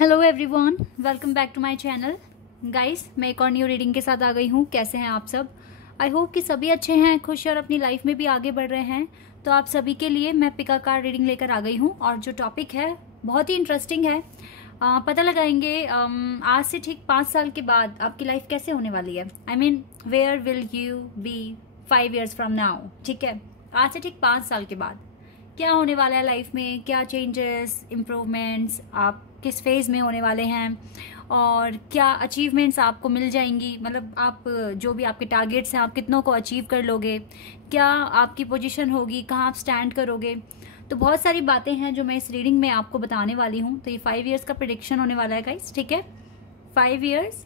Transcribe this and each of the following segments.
Hello everyone, welcome back to my channel. Guys, मैं एक और न्यू रीडिंग के साथ आ गई हूँ। कैसे हैं आप सब? आई होप कि सभी अच्छे हैं, खुश और अपनी लाइफ में भी आगे बढ़ रहे हैं। तो आप सभी के लिए मैं पिका कार्ड रीडिंग लेकर आ गई हूँ और जो टॉपिक है बहुत ही इंटरेस्टिंग है। पता लगाएंगे आज से ठीक 5 साल के बाद आपकी लाइफ कैसे होने वाली है। I mean where will you be 5 years from now. ठीक है, आज से ठीक 5 साल के बाद क्या होने वाला है लाइफ में, क्या चेंजेस, इम्प्रूवमेंट्स, आप किस फेज में होने वाले हैं और क्या अचीवमेंट्स आपको मिल जाएंगी। मतलब आप जो भी आपके टारगेट्स हैं आप कितनों को अचीव कर लोगे, क्या आपकी पोजीशन होगी, कहाँ आप स्टैंड करोगे। तो बहुत सारी बातें हैं जो मैं इस रीडिंग में आपको बताने वाली हूँ। तो ये 5 years का प्रेडिक्शन होने वाला है गाइस। ठीक है, 5 years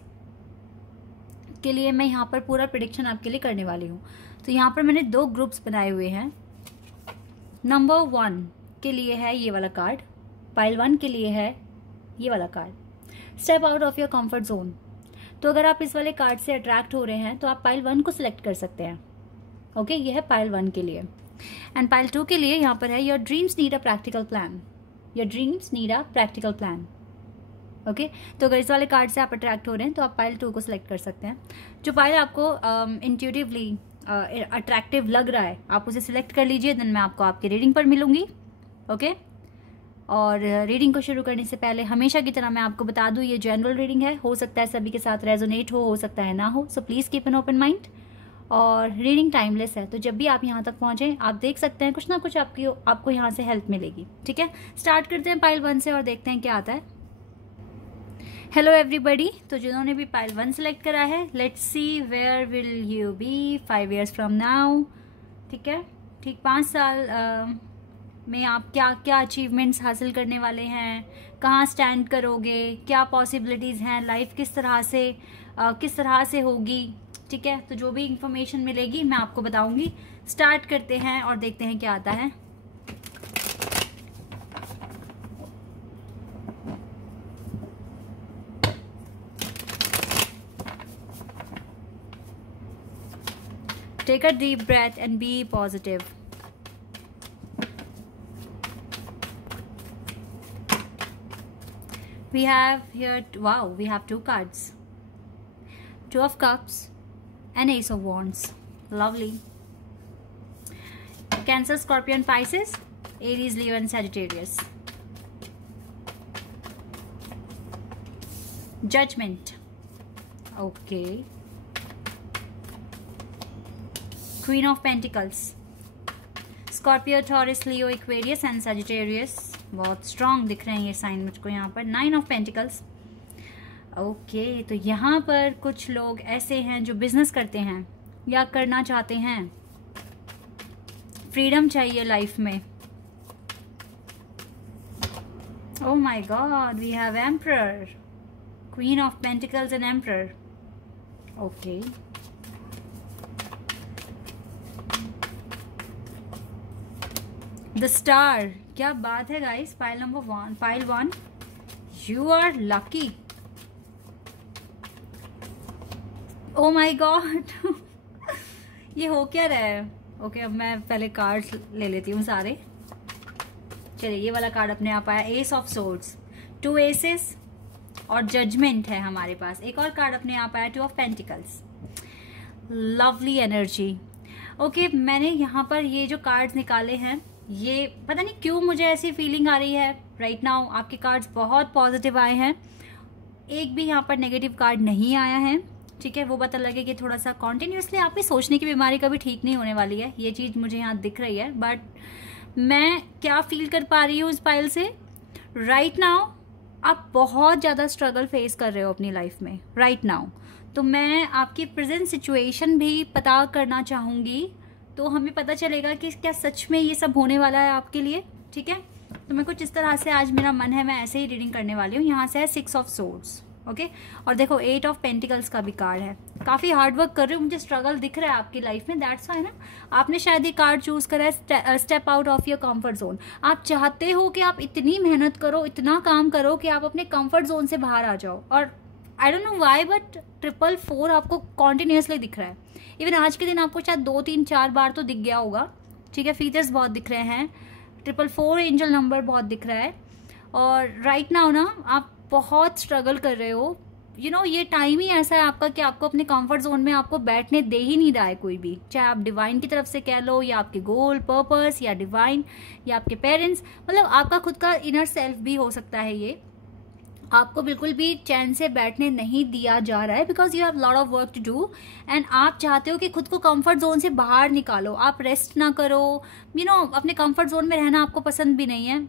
के लिए मैं यहाँ पर पूरा प्रेडिक्शन आपके लिए करने वाली हूँ। तो यहाँ पर मैंने 2 ग्रुप्स बनाए हुए हैं। नंबर 1 के लिए है ये वाला कार्ड, पाइल 1 के लिए है ये वाला card, step out of your comfort zone. तो अगर आप इस वाले कार्ड से अट्रैक्ट हो रहे हैं तो आप पाइल 1 को सिलेक्ट कर सकते हैं। ओके, ये है पाइल 1 के लिए। एंड पाइल 2 के लिए यहाँ पर है your dreams need a practical plan. Your dreams need a practical plan. Okay, तो अगर इस वाले कार्ड से आप अट्रैक्ट हो रहे हैं तो आप पाइल 2 को सिलेक्ट कर सकते हैं। जो पाइल आपको इंट्यूटिवली अट्रैक्टिव लग रहा है आप उसे सिलेक्ट कर लीजिए। देन मैं आपको आपकी रीडिंग पर मिलूंगी। ओके, और रीडिंग को शुरू करने से पहले हमेशा की तरह मैं आपको बता दूं ये जनरल रीडिंग है, हो सकता है सभी के साथ रेजोनेट हो सकता है ना हो। So please keep an open mind. और रीडिंग टाइमलेस है, तो जब भी आप यहाँ तक पहुँचें आप देख सकते हैं कुछ ना कुछ आपको यहाँ से हेल्प मिलेगी। ठीक है, स्टार्ट करते हैं पाइल 1 से और देखते हैं क्या आता है। हेलो एवरीबडी, तो जिन्होंने भी पाइल 1 सेलेक्ट करा है, let's see where will you be 5 years from now. ठीक है, ठीक 5 साल में आप क्या क्या अचीवमेंट्स हासिल करने वाले हैं, कहाँ स्टैंड करोगे, क्या पॉसिबिलिटीज़ हैं, लाइफ किस तरह से होगी। ठीक है, तो जो भी इंफॉर्मेशन मिलेगी मैं आपको बताऊंगी। स्टार्ट करते हैं और देखते हैं क्या आता है। Take a deep breath and be positive. We have here, wow, we have 2 cards. 2 of Cups and Ace of Wands. Lovely. Cancer, Scorpion, Pisces, Aries, Leo and Sagittarius. Judgment. Okay. Queen of Pentacles, Scorpio, Taurus, Leo, Aquarius and Sagittarius. बहुत strong दिख रहे हैं ये sign मुझको यहाँ पर। 9 of Pentacles. Okay, तो यहाँ पर कुछ लोग ऐसे हैं जो बिजनेस करते हैं या करना चाहते हैं। फ्रीडम चाहिए लाइफ में। Oh my God, we have emperor, queen of pentacles and emperor. Okay, the star, क्या बात है guys. Pile number 1, pile 1, you are lucky. Oh my God, ये हो क्या रहा है। ओके, अब मैं पहले कार्ड ले लेती हूँ सारे। चलिए, ये वाला कार्ड अपने आप आया, एस ऑफ सोर्ड्स, 2 एसेस और जजमेंट है हमारे पास। एक और कार्ड अपने आप आया, 2 of pentacles. Lovely energy. Okay, मैंने यहाँ पर ये जो कार्ड्स निकाले हैं, ये पता नहीं क्यों मुझे ऐसी फीलिंग आ रही है राइट नाउ। आपके कार्ड्स बहुत पॉजिटिव आए हैं, एक भी यहाँ पर नेगेटिव कार्ड नहीं आया है। ठीक है, वो पता लगे कि थोड़ा सा कॉन्टिन्यूसली आपकी सोचने की बीमारी कभी ठीक नहीं होने वाली है, ये चीज़ मुझे यहाँ दिख रही है। बट मैं क्या फील कर पा रही हूँ इस पाइल से, राइट नाउ आप बहुत ज़्यादा स्ट्रगल फेस कर रहे हो अपनी लाइफ में राइट नाउ। तो मैं आपकी प्रेजेंट सिचुएशन भी पता करना चाहूँगी, तो हमें पता चलेगा कि क्या सच में ये सब होने वाला है आपके लिए। ठीक है, तो मैं कुछ इस तरह से आज मेरा मन है, मैं ऐसे ही रीडिंग करने वाली हूँ। यहाँ से है 6 of Swords। ओके, और देखो 8 of Pentacles का भी कार्ड है। काफ़ी हार्ड वर्क कर रहे हो, मुझे स्ट्रगल दिख रहा है आपकी लाइफ में। दैट्स वाई ना आपने शायद ये कार्ड चूज करा है, step out of your comfort zone. आप चाहते हो कि आप इतनी मेहनत करो, इतना काम करो कि आप अपने कंफर्ट जोन से बाहर आ जाओ। और I don't know why but 444 आपको कॉन्टिन्यूसली दिख रहा है। इवन आज के दिन आपको शायद 2, 3, 4 बार तो दिख गया होगा। ठीक है, फीचर्स बहुत दिख रहे हैं, 444 एंजल नंबर बहुत दिख रहा है। और राइट नाउ ना आप बहुत स्ट्रगल कर रहे हो। ये टाइम ही ऐसा है आपका कि आपको अपने कंफर्ट जोन में आपको बैठने दे ही नहीं रहा है कोई भी, चाहे आप डिवाइन की तरफ से कह लो, या आपके गोल पर्पस, या डिवाइन, या आपके पेरेंट्स, मतलब आपका खुद का इनर सेल्फ भी हो सकता है। ये आपको बिल्कुल भी चैन से बैठने नहीं दिया जा रहा है, because you have lot of work to do, and आप चाहते हो कि खुद को कंफर्ट जोन से बाहर निकालो, आप रेस्ट ना करो, अपने कंफर्ट जोन में रहना आपको पसंद भी नहीं है।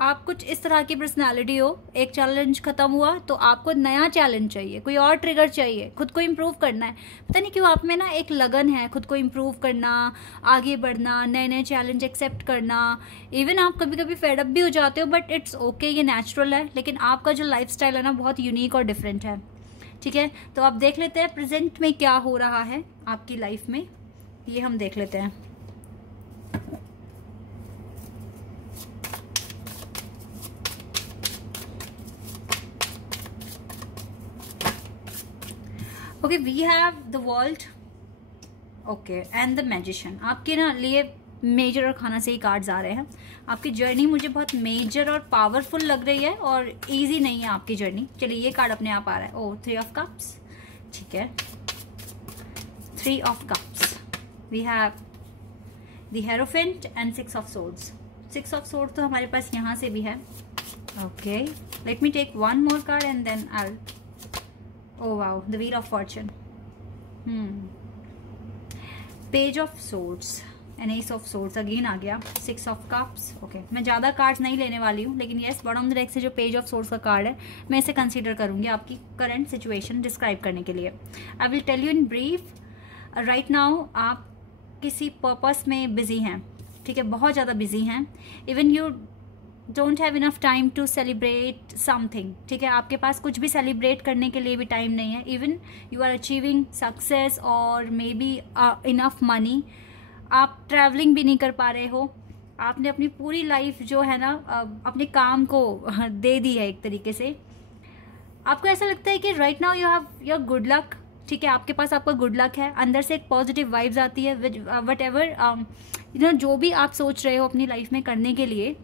आप कुछ इस तरह की पर्सनालिटी हो, एक चैलेंज खत्म हुआ तो आपको नया चैलेंज चाहिए, कोई और ट्रिगर चाहिए, खुद को इम्प्रूव करना है। पता नहीं क्यों आप में ना एक लगन है खुद को इम्प्रूव करना, आगे बढ़ना, नए नए चैलेंज एक्सेप्ट करना। इवन आप कभी कभी फेड अप भी हो जाते हो, बट इट्स ओके, ये नेचुरल है। लेकिन आपका जो लाइफस्टाइल है ना बहुत यूनिक और डिफरेंट है, ठीक है। तो आप देख लेते हैं प्रेजेंट में क्या हो रहा है आपकी लाइफ में, ये हम देख लेते हैं। Okay, we have the world, okay, and the magician. आपके ना लिए मेजर और खाना से ही कार्ड्स आ रहे हैं। आपकी जर्नी मुझे बहुत मेजर और पावरफुल लग रही है, और इजी नहीं है आपकी जर्नी। चलिए, ये कार्ड अपने आप आ रहा है। ओह, 3 ऑफ कप्स, ठीक है, 3 of cups. We have the hierophant and 6 of swords. 6 of sword तो हमारे पास यहाँ से भी है। Okay, let me take one more card and then I, oh wow, the wheel of fortune, page of swords and ace of swords again आ गया, 6 of cups। Okay, मैं ज़्यादा कार्ड्स नहीं लेने वाली हूँ, लेकिन यस, बॉटम डेक से जो पेज ऑफ सोर्ड्स का कार्ड है मैं इसे कंसीडर करूँगी आपकी करंट सिचुएशन डिस्क्राइब करने के लिए। I will tell you in brief. Right now आप किसी पर्पस में बिजी हैं, ठीक है, बहुत ज़्यादा बिजी हैं। Even you don't have enough time to celebrate something, ठीक है, आपके पास कुछ भी सेलिब्रेट करने के लिए भी टाइम नहीं है। Even you are achieving success और मे बी इनफ मनी, आप ट्रैवलिंग भी नहीं कर पा रहे हो। आपने अपनी पूरी लाइफ जो है ना अपने काम को दे दी है एक तरीके से। आपको ऐसा लगता है कि right now you have your good luck, ठीक है, आपके पास आपका गुड लक है, अंदर से एक पॉजिटिव वाइब्स आती है। वट एवर जो भी आप सोच रहे हो अपनी लाइफ में करने के लिए,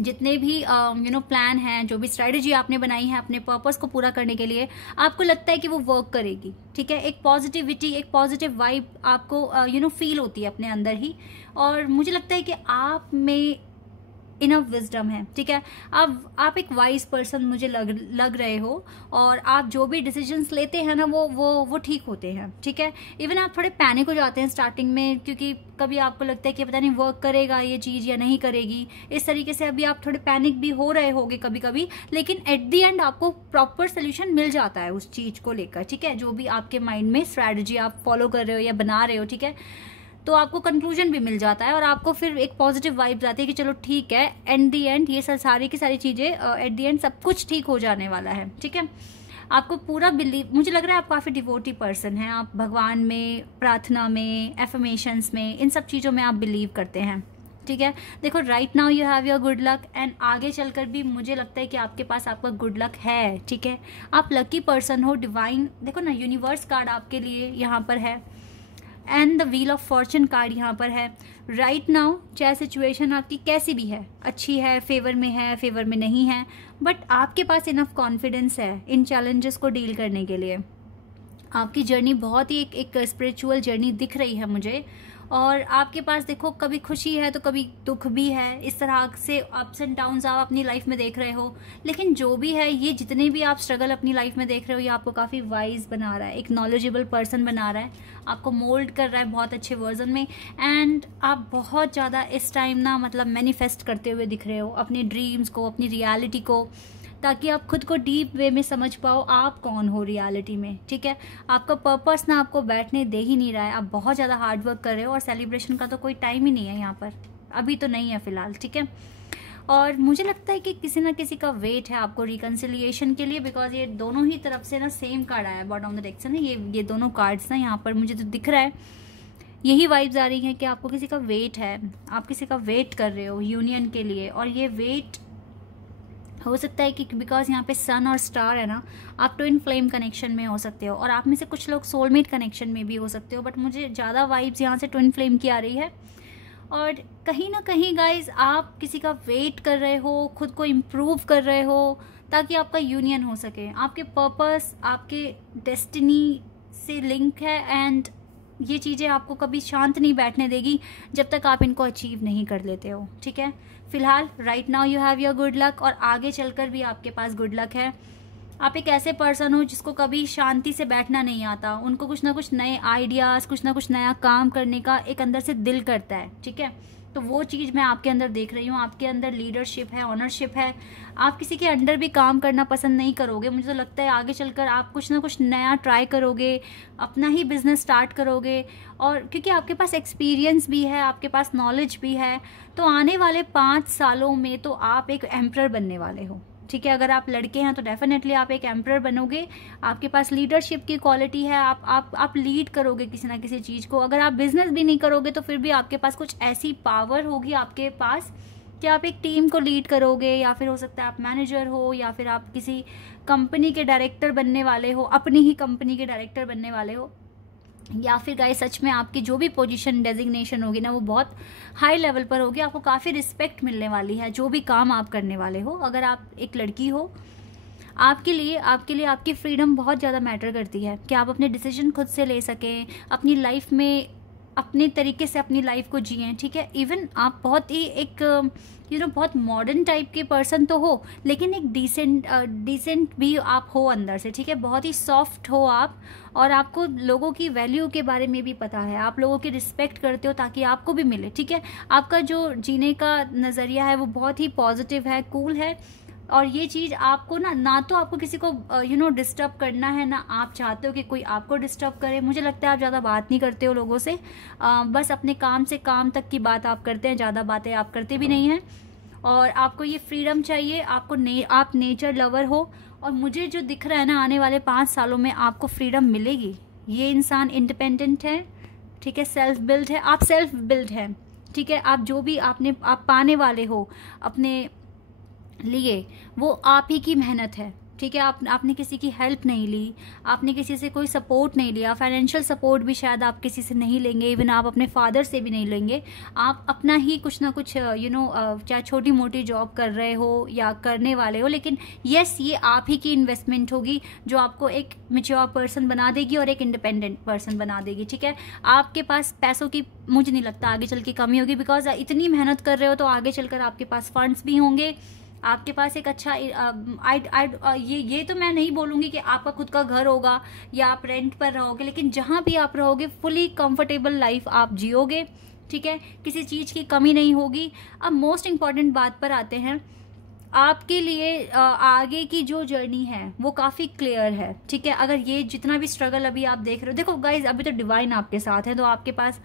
जितने भी प्लान हैं, जो भी स्ट्रेटजी आपने बनाई है अपने पर्पस को पूरा करने के लिए, आपको लगता है कि वो वर्क करेगी, ठीक है। एक पॉजिटिविटी, एक पॉजिटिव वाइब आपको फील होती है अपने अंदर ही, और मुझे लगता है कि आप में इनफ विजडम है, ठीक है। अब आप एक वाइज पर्सन मुझे लग रहे हो, और आप जो भी डिसीजंस लेते हैं ना वो ठीक होते हैं, ठीक है। इवन आप थोड़े पैनिक हो जाते हैं स्टार्टिंग में, क्योंकि कभी आपको लगता है कि पता नहीं वर्क करेगा ये चीज़ या नहीं करेगी, इस तरीके से अभी आप थोड़े पैनिक भी हो रहे होगे कभी कभी, लेकिन एट द एंड आपको प्रॉपर सोल्यूशन मिल जाता है उस चीज़ को लेकर, ठीक है। जो भी आपके माइंड में स्ट्रैटेजी आप फॉलो कर रहे हो या बना रहे हो, ठीक है, तो आपको कंक्लूजन भी मिल जाता है, और आपको फिर एक पॉजिटिव वाइब्स आती है कि चलो ठीक है, एंड दी एंड ये सारी की सारी चीज़ें एट दी एंड सब कुछ ठीक हो जाने वाला है, ठीक है। आपको पूरा बिलीव, मुझे लग रहा है आप काफ़ी डिवोटी पर्सन हैं, आप भगवान में, प्रार्थना में, एफर्मेशंस में, इन सब चीज़ों में आप बिलीव करते हैं, ठीक है। देखो, right now you have your good luck, and आगे चलकर भी मुझे लगता है कि आपके पास आपका गुड लक है, ठीक है। आप लकी पर्सन हो। डिवाइन, देखो ना, यूनिवर्स कार्ड आपके लिए यहाँ पर है, and the wheel of Fortune card यहाँ पर है। राइट नाउ चाहे सिचुएशन आपकी कैसी भी है, अच्छी है, फेवर में है, फेवर में नहीं है, बट आपके पास इनफ कॉन्फिडेंस है इन चैलेंजेस को डील करने के लिए। आपकी जर्नी बहुत ही एक स्पिरिचुअल जर्नी दिख रही है मुझे, और आपके पास देखो कभी खुशी है तो कभी दुख भी है, इस तरह से अप्स एंड डाउन्स आप अपनी लाइफ में देख रहे हो। लेकिन जो भी है, ये जितने भी आप स्ट्रगल अपनी लाइफ में देख रहे हो, ये आपको काफ़ी वाइज बना रहा है, एक नॉलेजेबल पर्सन बना रहा है, आपको मोल्ड कर रहा है बहुत अच्छे वर्जन में। एंड आप बहुत ज़्यादा इस टाइम ना मतलब मैनिफेस्ट करते हुए दिख रहे हो अपने ड्रीम्स को, अपनी रियलिटी को, ताकि आप खुद को डीप वे में समझ पाओ आप कौन हो रियलिटी में, ठीक है। आपका पर्पस ना आपको बैठने दे ही नहीं रहा है, आप बहुत ज़्यादा हार्ड वर्क कर रहे हो, और सेलिब्रेशन का तो कोई टाइम ही नहीं है यहाँ पर, अभी तो नहीं है फिलहाल, ठीक है। और मुझे लगता है कि किसी ना किसी का वेट है आपको रिकन्सिलिएशन के लिए, बिकॉज ये दोनों ही तरफ से ना सेम कार्ड आया है बॉटम ऑफ द डेक से ना, ये दोनों कार्ड्स ना यहाँ पर मुझे तो दिख रहा है, यही वाइब्स आ रही हैं कि आपको किसी का वेट है, आप किसी का वेट कर रहे हो यूनियन के लिए। और ये वेट हो सकता है कि बिकॉज यहाँ पे सन और स्टार है ना, आप ट्विन फ्लेम कनेक्शन में हो सकते हो, और आप में से कुछ लोग सोलमेट कनेक्शन में भी हो सकते हो, बट मुझे ज़्यादा वाइब्स यहाँ से ट्विन फ्लेम की आ रही है। और कहीं ना कहीं गाइज आप किसी का वेट कर रहे हो, खुद को इम्प्रूव कर रहे हो ताकि आपका यूनियन हो सके। आपके पर्पस आपके डेस्टिनी से लिंक है एंड ये चीज़ें आपको कभी शांत नहीं बैठने देगी जब तक आप इनको अचीव नहीं कर लेते हो। ठीक है, फिलहाल right now you have your good luck और आगे चलकर भी आपके पास गुड लक है। आप एक ऐसे पर्सन हो जिसको कभी शांति से बैठना नहीं आता, उनको कुछ ना कुछ नए आइडियाज़, कुछ ना कुछ नया काम करने का एक अंदर से दिल करता है। ठीक है, तो वो चीज़ मैं आपके अंदर देख रही हूँ। आपके अंदर लीडरशिप है, ऑनरशिप है। आप किसी के अंडर भी काम करना पसंद नहीं करोगे। मुझे तो लगता है आगे चलकर आप कुछ ना कुछ नया ट्राई करोगे, अपना ही बिजनेस स्टार्ट करोगे। और क्योंकि आपके पास एक्सपीरियंस भी है, आपके पास नॉलेज भी है, तो आने वाले 5 सालों में तो आप एक एम्परर बनने वाले हो। ठीक है, अगर आप लड़के हैं तो डेफिनेटली आप एक एम्परर बनोगे। आपके पास लीडरशिप की क्वालिटी है, आप लीड करोगे किसी ना किसी चीज़ को। अगर आप बिजनेस भी नहीं करोगे तो फिर भी आपके पास कुछ ऐसी पावर होगी आपके पास कि आप एक टीम को लीड करोगे, या फिर हो सकता है आप मैनेजर हो, या फिर आप किसी कंपनी के डायरेक्टर बनने वाले हो, अपनी ही कंपनी के डायरेक्टर बनने वाले हो, या फिर गाइस सच में आपकी जो भी पोजीशन डेजिग्नेशन होगी ना वो बहुत हाई लेवल पर होगी। आपको काफ़ी रिस्पेक्ट मिलने वाली है जो भी काम आप करने वाले हो। अगर आप एक लड़की हो, आपके लिए आपकी फ्रीडम बहुत ज़्यादा मैटर करती है कि आप अपने डिसीजन खुद से ले सकें, अपनी लाइफ में अपने तरीके से अपनी लाइफ को जिएं। ठीक है, इवन आप बहुत ही एक बहुत मॉडर्न टाइप के पर्सन तो हो, लेकिन एक डिसेंट भी आप हो अंदर से। ठीक है, बहुत ही सॉफ्ट हो आप, और आपको लोगों की वैल्यू के बारे में भी पता है, आप लोगों की रिस्पेक्ट करते हो ताकि आपको भी मिले। ठीक है, आपका जो जीने का नज़रिया है वो बहुत ही पॉजिटिव है, कूल है। और ये चीज़ आपको ना तो आपको किसी को डिस्टर्ब करना है, ना आप चाहते हो कि कोई आपको डिस्टर्ब करे। मुझे लगता है आप ज़्यादा बात नहीं करते हो लोगों से, बस अपने काम से काम तक की बात आप करते हैं, ज़्यादा बातें आप करते भी नहीं हैं। और आपको ये फ्रीडम चाहिए, आप नेचर लवर हो, और मुझे जो दिख रहा है ना आने वाले 5 सालों में आपको फ्रीडम मिलेगी। ये इंसान इंडिपेंडेंट है, ठीक है, सेल्फ बिल्ड है, आप सेल्फ बिल्ड हैं। ठीक है, आप जो भी आप पाने वाले हो अपने लिए वो आप ही की मेहनत है। ठीक है, आपने किसी की हेल्प नहीं ली, आपने किसी से कोई सपोर्ट नहीं लिया, फाइनेंशियल सपोर्ट भी शायद आप किसी से नहीं लेंगे, इवन आप अपने फादर से भी नहीं लेंगे। आप अपना ही कुछ ना कुछ चाहे छोटी मोटी जॉब कर रहे हो या करने वाले हो, लेकिन यस ये आप ही की इन्वेस्टमेंट होगी जो आपको एक मैच्योर पर्सन बना देगी और एक इंडिपेंडेंट पर्सन बना देगी। ठीक है, आपके पास पैसों की मुझे नहीं लगता आगे चल के कमी होगी, बिकॉज इतनी मेहनत कर रहे हो तो आगे चलकर आपके पास फंड्स भी होंगे, आपके पास एक अच्छा ये तो मैं नहीं बोलूँगी कि आपका खुद का घर होगा या आप रेंट पर रहोगे, लेकिन जहाँ भी आप रहोगे फुली कंफर्टेबल लाइफ आप जियोगे। ठीक है, किसी चीज़ की कमी नहीं होगी। अब मोस्ट इम्पॉर्टेंट बात पर आते हैं, आपके लिए आगे की जो जर्नी है वो काफ़ी क्लियर है। ठीक है, अगर ये जितना भी स्ट्रगल अभी आप देख रहे हो, देखो गाइज अभी तो डिवाइन आपके साथ है, तो आपके पास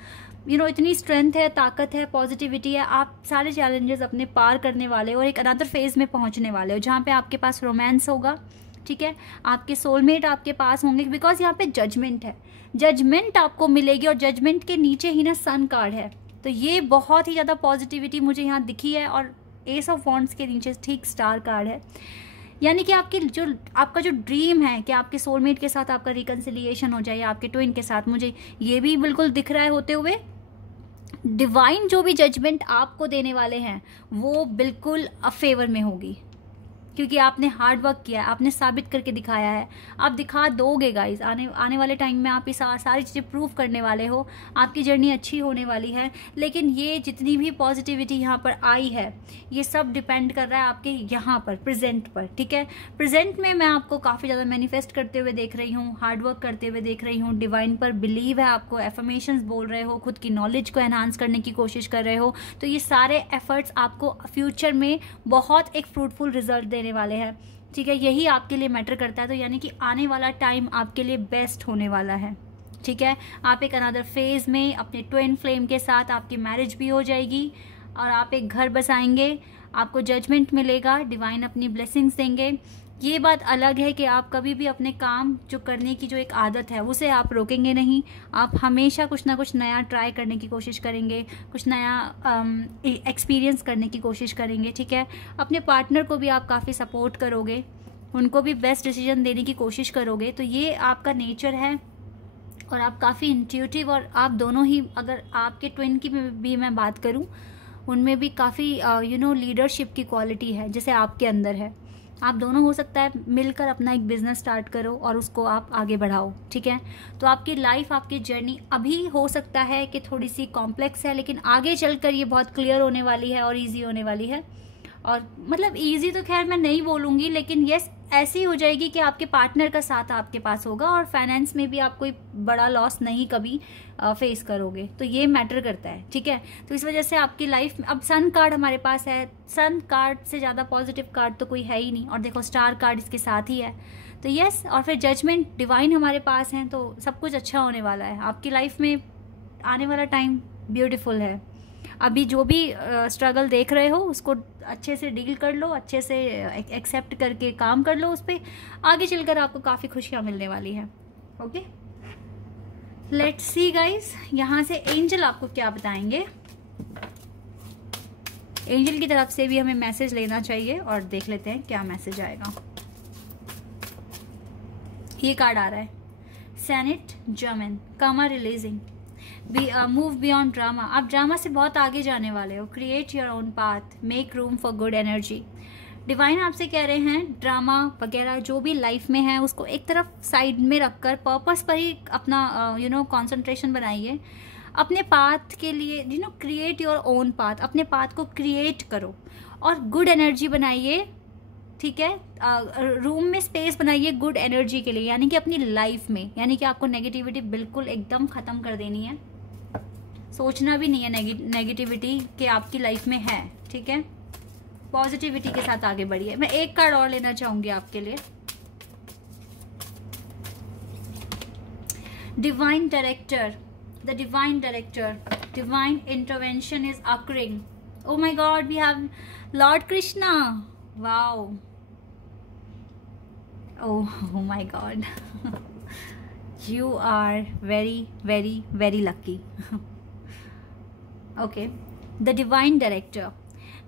इतनी स्ट्रेंथ है, ताकत है, पॉजिटिविटी है, आप सारे चैलेंजेस अपने पार करने वाले हो और एक अनदर फेज में पहुंचने वाले हो जहाँ पे आपके पास रोमांस होगा। ठीक है, आपके सोलमेट आपके पास होंगे, बिकॉज यहाँ पे जजमेंट है, जजमेंट आपको मिलेगी, और जजमेंट के नीचे ही ना सन कार्ड है, तो ये बहुत ही ज़्यादा पॉजिटिविटी मुझे यहाँ दिखी है। और एस ऑफ वॉन्ड्स के नीचे ठीक स्टार कार्ड है, यानी कि आपका जो ड्रीम है कि आपके सोलमेट के साथ आपका रिकन्सिलिएशन हो जाए, आपके ट्विन के साथ, मुझे ये भी बिल्कुल दिख रहा है होते हुए। डिवाइन जो भी जजमेंट आपको देने वाले हैं वो बिल्कुल फेवर में होगी, क्योंकि आपने हार्ड वर्क किया है, आपने साबित करके दिखाया है, आप दिखा दोगे गाइज। आने वाले टाइम में आप ये सारी चीज़ें प्रूव करने वाले हो, आपकी जर्नी अच्छी होने वाली है। लेकिन ये जितनी भी पॉजिटिविटी यहाँ पर आई है ये सब डिपेंड कर रहा है आपके यहाँ पर प्रेजेंट पर। ठीक है, प्रेजेंट में मैं आपको काफ़ी ज़्यादा मैनिफेस्ट करते हुए देख रही हूँ, हार्ड वर्क करते हुए देख रही हूँ, डिवाइन पर बिलीव है आपको, एफर्मेशंस बोल रहे हो, खुद की नॉलेज को एनहांस करने की कोशिश कर रहे हो, तो ये सारे एफर्ट्स आपको फ्यूचर में बहुत एक फ्रूटफुल रिजल्ट देने वाले हैं। ठीक है, यही आपके लिए मैटर करता है, तो यानी कि आने वाला टाइम आपके लिए बेस्ट होने वाला है। ठीक है, आप एक अनदर फेज में अपने ट्विन फ्लेम के साथ आपकी मैरिज भी हो जाएगी और आप एक घर बसाएंगे, आपको जजमेंट मिलेगा, डिवाइन अपनी ब्लेसिंग्स देंगे। ये बात अलग है कि आप कभी भी अपने काम जो करने की जो एक आदत है उसे आप रोकेंगे नहीं, आप हमेशा कुछ ना कुछ नया ट्राई करने की कोशिश करेंगे, कुछ नया एक्सपीरियंस करने की कोशिश करेंगे। ठीक है, अपने पार्टनर को भी आप काफ़ी सपोर्ट करोगे, उनको भी बेस्ट डिसीजन देने की कोशिश करोगे, तो ये आपका नेचर है। और आप काफ़ी इंट्यूटिव, और आप दोनों ही, अगर आपके ट्विन की भी मैं बात करूं, उनमें भी काफ़ी लीडरशिप की क्वालिटी है जैसे आपके अंदर है। आप दोनों हो सकता है मिलकर अपना एक बिजनेस स्टार्ट करो और उसको आप आगे बढ़ाओ, ठीक है। तो आपकी लाइफ, आपकी जर्नी अभी हो सकता है कि थोड़ी सी कॉम्प्लेक्स है, लेकिन आगे चलकर ये बहुत क्लियर होने वाली है और ईजी होने वाली है। और मतलब ईजी तो खैर मैं नहीं बोलूँगी, लेकिन यस ऐसी हो जाएगी कि आपके पार्टनर का साथ आपके पास होगा और फाइनेंस में भी आप कोई बड़ा लॉस नहीं कभी फेस करोगे। तो ये मैटर करता है, ठीक है। तो इस वजह से आपकी लाइफ में अब सन कार्ड हमारे पास है, सन कार्ड से ज़्यादा पॉजिटिव कार्ड तो कोई है ही नहीं, और देखो स्टार कार्ड इसके साथ ही है। तो यस, और फिर जजमेंट डिवाइन हमारे पास हैं, तो सब कुछ अच्छा होने वाला है। आपकी लाइफ में आने वाला टाइम ब्यूटीफुल है। अभी जो भी स्ट्रगल देख रहे हो उसको अच्छे से डील कर लो, अच्छे से एक्सेप्ट करके काम कर लो उस पर। आगे चलकर आपको काफ़ी खुशियाँ मिलने वाली हैं। ओके, लेट्स सी गाइस, यहाँ से एंजल आपको क्या बताएंगे। एंजल की तरफ से भी हमें मैसेज लेना चाहिए और देख लेते हैं क्या मैसेज आएगा। ये कार्ड आ रहा है, सेनेट जर्मन, कामा रिलीजिंग, मूव बियॉन्ड ड्रामा। आप ड्रामा से बहुत आगे जाने वाले हो। Create your own path, make room for good energy. Divine आपसे कह रहे हैं ड्रामा वगैरह जो भी लाइफ में है उसको एक तरफ साइड में रखकर पर्पस पर ही अपना कंसंट्रेशन बनाइए। अपने पाथ के लिए क्रिएट योर ओन पाथ, अपने पाथ को क्रिएट करो और गुड एनर्जी बनाइए, ठीक है। रूम में स्पेस बनाइए गुड एनर्जी के लिए, यानी कि अपनी लाइफ में, यानी कि आपको नेगेटिविटी बिल्कुल एकदम खत्म कर देनी है। सोचना भी नहीं है नेगेटिविटी के आपकी लाइफ में है, ठीक है। पॉजिटिविटी के साथ आगे बढ़िए। मैं एक कार्ड और लेना चाहूंगी आपके लिए। Divine director, the divine director, divine intervention is occurring. Oh my God, we have Lord Krishna. Wow, oh my god. You are very very very lucky. Okay, the divine director,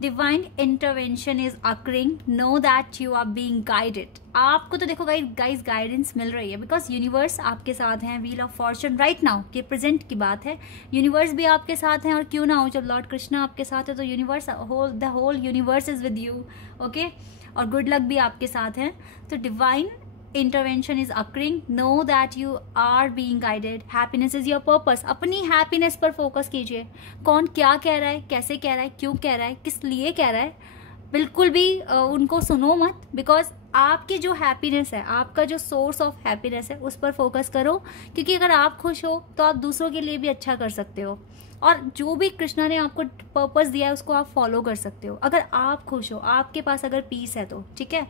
divine intervention is occurring. Know that you are being guided. आपको तो देखो guys guidance मिल रही है, because universe आपके साथ हैं। Wheel of Fortune right now के present की बात है, यूनिवर्स भी आपके साथ हैं। और क्यों ना हो, जब लॉर्ड कृष्णा आपके साथ है तो universe, the whole universe is with you. Okay, और गुड लक भी आपके साथ है। तो divine intervention is occurring. Know that you are being guided. Happiness is your purpose. अपनी हैप्पीनेस पर फोकस कीजिए। कौन क्या कह रहा है, कैसे कह रहा है, क्यों कह रहा है, किस लिए कह रहा है, बिल्कुल भी उनको सुनो मत। बिकॉज आपकी जो हैप्पीनेस है, आपका जो सोर्स ऑफ हैप्पीनेस है, उस पर फोकस करो। क्योंकि अगर आप खुश हो तो आप दूसरों के लिए भी अच्छा कर सकते हो, और जो भी कृष्णा ने आपको पर्पस दिया है उसको आप फॉलो कर सकते हो। अगर आप खुश हो, आपके पास अगर पीस है तो, ठीक है।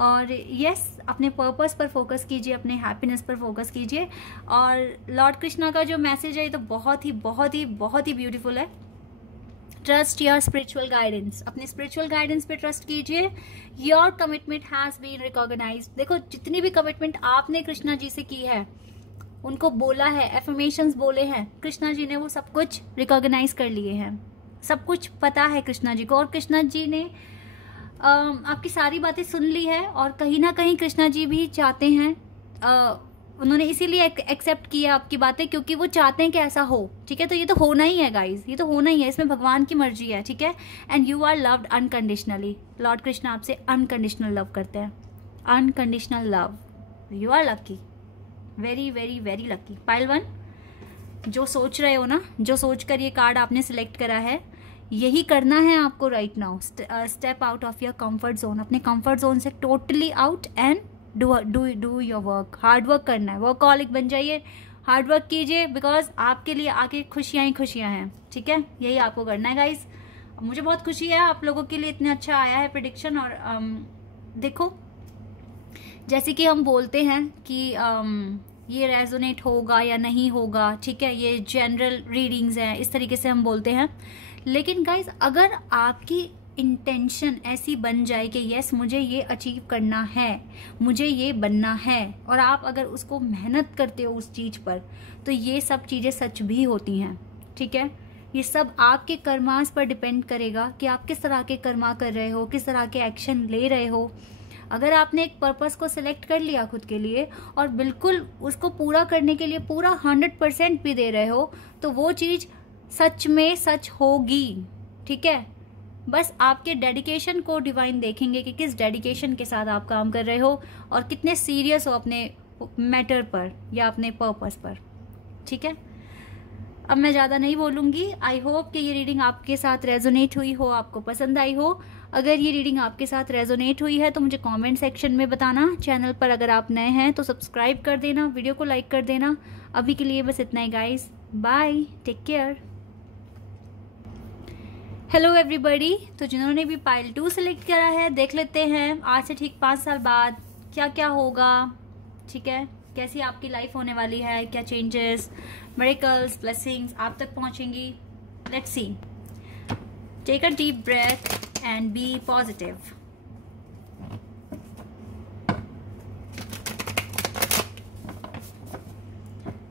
और यस, अपने पर्पस पर फोकस कीजिए, अपने हैप्पीनेस पर फोकस कीजिए। और लॉर्ड कृष्णा का जो मैसेज है ये तो बहुत ही बहुत ही बहुत ही ब्यूटीफुल है। ट्रस्ट योर स्पिरिचुअल गाइडेंस, अपने स्पिरिचुअल गाइडेंस पे ट्रस्ट कीजिए। Your commitment has been recognised. देखो, जितनी भी कमिटमेंट आपने कृष्णा जी से की है, उनको बोला है, एफर्मेशंस बोले हैं, कृष्णा जी ने वो सब कुछ रिकॉग्नाइज कर लिए हैं। सब कुछ पता है कृष्णा जी को, और कृष्णा जी ने आपकी सारी बातें सुन ली है। और कहीं ना कहीं कृष्णा जी भी चाहते हैं, उन्होंने इसीलिए एक्सेप्ट किया आपकी बातें, क्योंकि वो चाहते हैं कि ऐसा हो, ठीक है। तो ये तो होना ही है गाइज, ये तो होना ही है, इसमें भगवान की मर्जी है, ठीक है। And you are loved unconditionally. Lord Krishna आपसे अनकंडीशनल लव करते हैं, unconditional love. You are lucky, very very very lucky. Pile 1, जो सोच रहे हो ना, जो सोचकर ये कार्ड आपने सिलेक्ट करा है, यही करना है आपको right now. Step out of your comfort zone, अपने कंफर्ट जोन से totally out and do your work. Hard work करना है, वर्कहॉलिक बन जाइए, हार्ड वर्क कीजिए, बिकॉज आपके लिए आगे खुशियाँ ही खुशियाँ हैं, ठीक है। यही आपको करना है गाइज। मुझे बहुत खुशी है, आप लोगों के लिए इतना अच्छा आया है प्रेडिक्शन। और देखो, जैसे कि हम बोलते हैं कि ये रेजोनेट होगा या नहीं होगा, ठीक है, ये जनरल रीडिंग्स हैं, इस तरीके से हम बोलते हैं। लेकिन गाइज, अगर आपकी इंटेंशन ऐसी बन जाए कि यस मुझे ये अचीव करना है, मुझे ये बनना है, और आप अगर उसको मेहनत करते हो उस चीज़ पर, तो ये सब चीज़ें सच भी होती हैं, ठीक है। ये सब आपके कर्मास पर डिपेंड करेगा कि आप किस तरह के कर्मा कर रहे हो, किस तरह के एक्शन ले रहे हो। अगर आपने एक पर्पस को सिलेक्ट कर लिया खुद के लिए और बिल्कुल उसको पूरा करने के लिए पूरा 100% भी दे रहे हो, तो वो चीज सच में सच होगी। ठीक है, बस आपके डेडिकेशन को डिवाइन देखेंगे कि किस डेडिकेशन के साथ आप काम कर रहे हो और कितने सीरियस हो अपने मैटर पर या अपने पर्पस पर। ठीक है, अब मैं ज़्यादा नहीं बोलूँगी। आई होप कि ये रीडिंग आपके साथ रेजोनेट हुई हो, आपको पसंद आई हो। अगर ये रीडिंग आपके साथ रेजोनेट हुई है तो मुझे कमेंट सेक्शन में बताना। चैनल पर अगर आप नए हैं तो सब्सक्राइब कर देना, वीडियो को लाइक कर देना। अभी के लिए बस इतना ही guys, bye, take care. Hello everybody, तो जिन्होंने भी पाइल 2 सेलेक्ट करा है, देख लेते हैं आज से ठीक 5 साल बाद क्या क्या होगा। ठीक है, कैसी आपकी लाइफ होने वाली है, क्या चेंजेस, मिरेकल्स, ब्लेसिंग्स आप तक पहुंचेंगी। Let's see. Take a deep breath and be positive.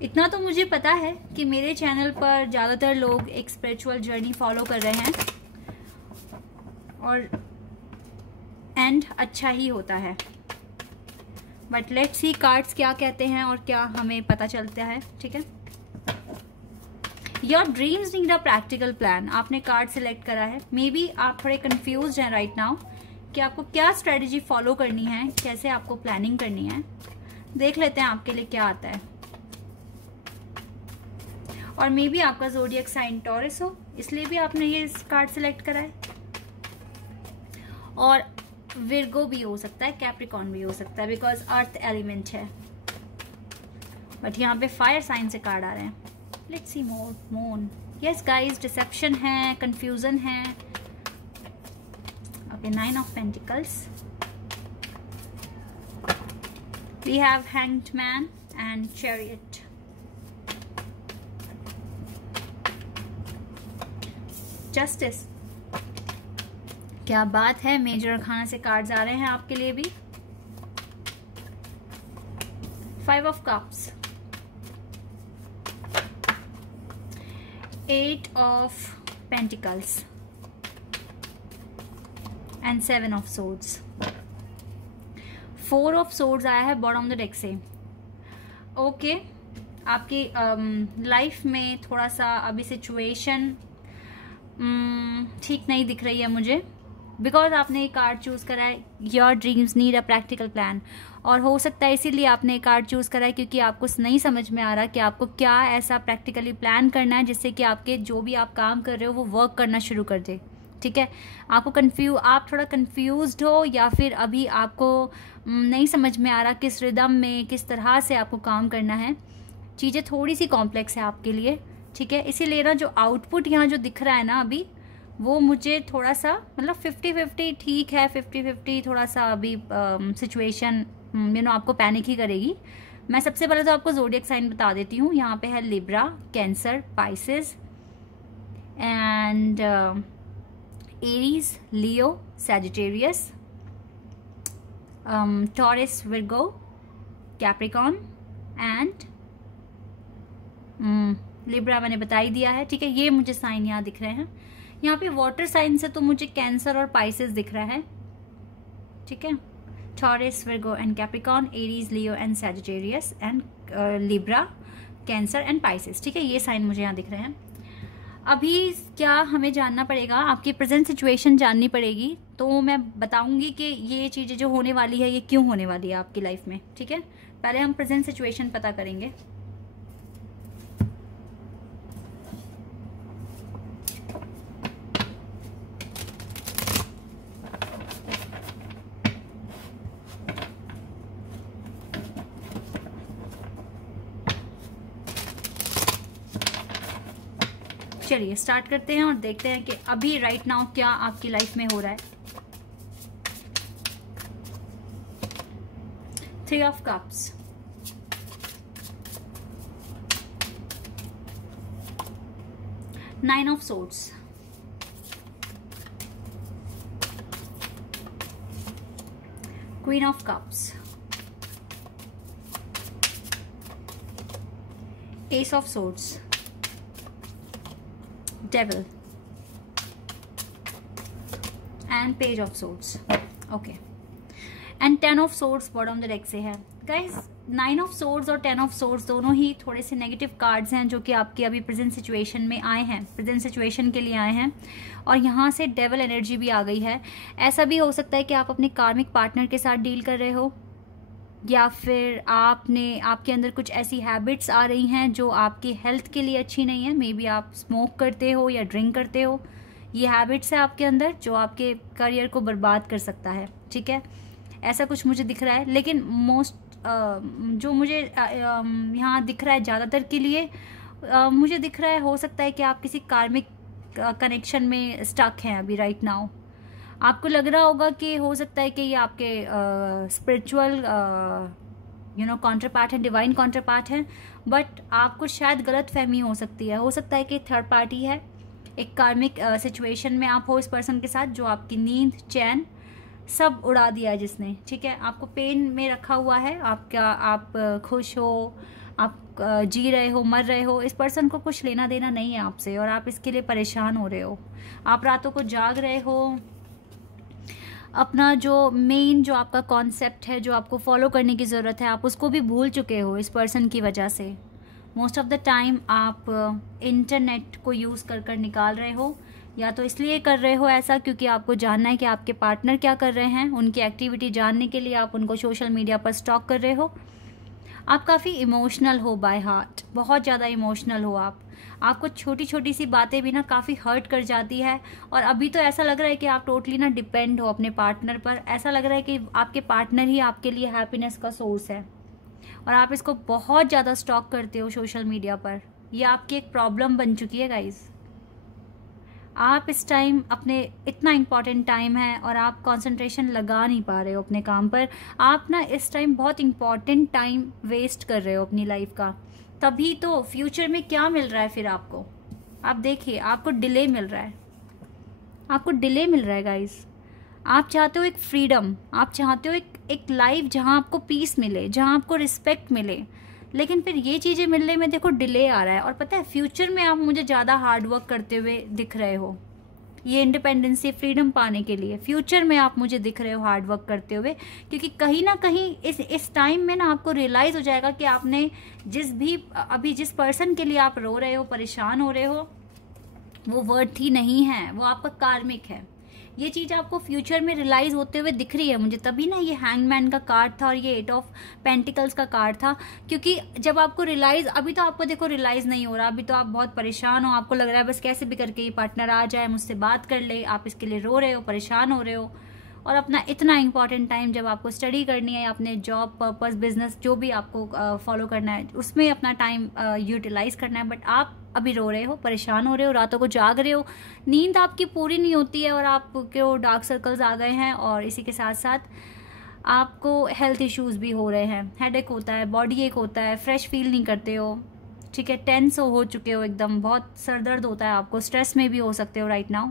इतना तो मुझे पता है कि मेरे चैनल पर ज़्यादातर लोग एक स्पिरिचुअल जर्नी फॉलो कर रहे हैं और एंड अच्छा ही होता है। बट लेट्स सी कार्ड्स क्या कहते हैं और क्या हमें पता चलता है। ठीक है, your dreams need a practical plan. आपने कार्ड सिलेक्ट करा है। मे बी आप थोड़े कंफ्यूज हैं राइट नाउ कि आपको क्या स्ट्रेटेजी फॉलो करनी है, कैसे आपको प्लानिंग करनी है। देख लेते हैं आपके लिए क्या आता है। और मे बी आपका ज़ोडिएक साइन टॉरस हो, इसलिए भी आपने ये कार्ड सिलेक्ट करा है। और विर्गो भी हो सकता है, कैप्रिकॉन भी हो सकता है, बिकॉज अर्थ एलिमेंट है। बट यहाँ पे फायर साइन से कार्ड आ रहे हैं। Let's see more moon. Yes guys, deception है, कंफ्यूजन है। Okay, 9 of pentacles. We have hanged man and chariot. Justice, क्या बात है, मेजर अरकाना से कार्ड्स आ रहे हैं आपके लिए भी। 5 of cups, 8 of pentacles and 7 of swords. 4 of swords आया है बॉटम द डेक से। ओके, आपकी लाइफ में थोड़ा सा अभी सिचुएशन ठीक नहीं दिख रही है मुझे, बिकॉज आपने एक कार्ड चूज करा है, your dreams need a practical plan. और हो सकता है इसीलिए आपने एक कार्ड चूज करा है क्योंकि आपको नहीं समझ में आ रहा कि आपको क्या ऐसा प्रैक्टिकली प्लान करना है जिससे कि आपके जो भी आप काम कर रहे हो वो वर्क करना शुरू कर दे। ठीक है, आपको आप थोड़ा कंफ्यूज्ड हो या फिर अभी आपको नहीं समझ में आ रहा किस रिदम में, किस तरह से आपको काम करना है। चीज़ें थोड़ी सी कॉम्प्लेक्स है आपके लिए। ठीक है, इसीलिए ना जो आउटपुट यहाँ जो दिख रहा है ना अभी, वो मुझे थोड़ा सा मतलब 50-50 ठीक है, 50-50 थोड़ा सा अभी सिचुएशन आपको पैनिक ही करेगी। मैं सबसे पहले तो आपको ज़ोडिएक साइन बता देती हूँ। यहाँ पे है Libra, cancer, Pisces and Aries, Leo, Sagittarius, taurus, Virgo, Capricorn and Libra मैंने बता ही दिया है। ठीक है, ये मुझे साइन यहाँ दिख रहे हैं। यहाँ पे वाटर साइन से तो मुझे कैंसर और पाइसेस दिख रहा है। ठीक है, taurus, Virgo and Capricorn, Aries, Leo and Sagittarius and Libra, cancer and Pisces. ठीक है, ये साइन मुझे यहाँ दिख रहे हैं। अभी क्या हमें जानना पड़ेगा, आपकी प्रेजेंट सिचुएशन जाननी पड़ेगी, तो मैं बताऊंगी कि ये चीज़ें जो होने वाली है ये क्यों होने वाली है आपकी लाइफ में। ठीक है, पहले हम प्रेजेंट सिचुएशन पता करेंगे। चलिए स्टार्ट करते हैं और देखते हैं कि अभी राइट नाउ क्या आपकी लाइफ में हो रहा है। 3 of cups, nine of swords, queen of cups, S of swords, devil and page of swords. Okay, and 10 of swords bottom of the deck से है। गाइज 9 ऑफ सोर्ड्स और 10 ऑफ सोर्ड्स दोनों ही थोड़े से नेगेटिव कार्ड्स हैं जो कि आपकी अभी प्रेजेंट सिचुएशन में आए हैं, प्रेजेंट सिचुएशन के लिए आए हैं। और यहाँ से डेविल एनर्जी भी आ गई है। ऐसा भी हो सकता है कि आप अपने कार्मिक पार्टनर के साथ डील कर रहे हो, या फिर आपके अंदर कुछ ऐसी हैबिट्स आ रही हैं जो आपकी हेल्थ के लिए अच्छी नहीं है। मे बी आप स्मोक करते हो या ड्रिंक करते हो, ये हैबिट्स है आपके अंदर जो आपके करियर को बर्बाद कर सकता है। ठीक है, ऐसा कुछ मुझे दिख रहा है। लेकिन जो मुझे यहाँ दिख रहा है ज़्यादातर के लिए मुझे दिख रहा है, हो सकता है कि आप किसी कार्मिक कनेक्शन में स्टक हैं अभी राइट नाउ। आपको लग रहा होगा कि हो सकता है कि ये आपके स्पिरिचुअल काउंटर पार्ट है, डिवाइन काउंटर पार्ट है, बट आपको शायद गलत फहमी हो सकती है। हो सकता है कि थर्ड पार्टी है, एक कार्मिक सिचुएशन में आप हो इस पर्सन के साथ जो आपकी नींद, चैन सब उड़ा दिया है जिसने। ठीक है, आपको पेन में रखा हुआ है, आप खुश हो, आप जी रहे हो, मर रहे हो, इस पर्सन को कुछ लेना देना नहीं है आपसे और आप इसके लिए परेशान हो रहे हो। आप रातों को जाग रहे हो, अपना जो मेन जो आपका कॉन्सेप्ट है जो आपको फॉलो करने की ज़रूरत है आप उसको भी भूल चुके हो इस पर्सन की वजह से। मोस्ट ऑफ द टाइम आप इंटरनेट को यूज़ कर निकाल रहे हो, या तो इसलिए कर रहे हो ऐसा क्योंकि आपको जानना है कि आपके पार्टनर क्या कर रहे हैं, उनकी एक्टिविटी जानने के लिए आप उनको सोशल मीडिया पर स्टॉक कर रहे हो। आप काफ़ी इमोशनल हो बाय हार्ट, बहुत ज़्यादा इमोशनल हो आप। आपको छोटी छोटी सी बातें भी ना काफ़ी हर्ट कर जाती है। और अभी तो ऐसा लग रहा है कि आप टोटली ना डिपेंड हो अपने पार्टनर पर। ऐसा लग रहा है कि आपके पार्टनर ही आपके लिए हैप्पीनेस का सोर्स है और आप इसको बहुत ज़्यादा स्टॉक करते हो सोशल मीडिया पर। ये आपकी एक प्रॉब्लम बन चुकी है गाइज। आप इस टाइम अपने इतना इम्पॉर्टेंट टाइम है और आप कंसंट्रेशन लगा नहीं पा रहे हो अपने काम पर। आप ना इस टाइम बहुत इम्पॉर्टेंट टाइम वेस्ट कर रहे हो अपनी लाइफ का। तभी तो फ्यूचर में क्या मिल रहा है फिर आपको, आप देखिए आपको डिले मिल रहा है, आपको डिले मिल रहा है गाइज। आप चाहते हो एक फ्रीडम, आप चाहते हो एक लाइफ जहां आपको पीस मिले, जहां आपको रिस्पेक्ट मिले, लेकिन फिर ये चीज़ें मिलने में देखो डिले आ रहा है। और पता है फ्यूचर में आप मुझे ज़्यादा हार्ड वर्क करते हुए दिख रहे हो, ये इंडिपेंडेंसी फ्रीडम पाने के लिए फ्यूचर में आप मुझे दिख रहे हो हार्ड वर्क करते हुए। क्योंकि कहीं ना कहीं इस टाइम में ना आपको रियलाइज हो जाएगा कि आपने जिस पर्सन के लिए आप रो रहे हो, परेशान हो रहे हो, वो वर्थ ही नहीं है, वो आपका कार्मिक है। ये चीज़ आपको फ्यूचर में रियलाइज होते हुए दिख रही है मुझे, तभी ना ये हैंगमैन का कार्ड था और ये 8 ऑफ पेंटिकल्स का कार्ड था। क्योंकि जब आपको रियलाइज, अभी तो आपको देखो रियलाइज नहीं हो रहा, अभी तो आप बहुत परेशान हो, आपको लग रहा है बस कैसे भी करके ये पार्टनर आ जाए, मुझसे बात कर ले, आप इसके लिए रो रहे हो, परेशान हो रहे हो। और अपना इतना इंपॉर्टेंट टाइम जब आपको स्टडी करनी है, अपने जॉब पर्पस बिजनेस जो भी आपको फॉलो करना है उसमें अपना टाइम यूटिलाइज करना है, बट आप अभी रो रहे हो, परेशान हो रहे हो, रातों को जाग रहे हो, नींद आपकी पूरी नहीं होती है और आपको डार्क सर्कल्स आ गए हैं। और इसी के साथ साथ आपको हेल्थ इश्यूज भी हो रहे हैं, हेडेक होता है, बॉडी एक होता है, फ्रेश फील नहीं करते हो। ठीक है, टेंस हो चुके हो एकदम, बहुत सर दर्द होता है आपको, स्ट्रेस में भी हो सकते हो राइट नाउ।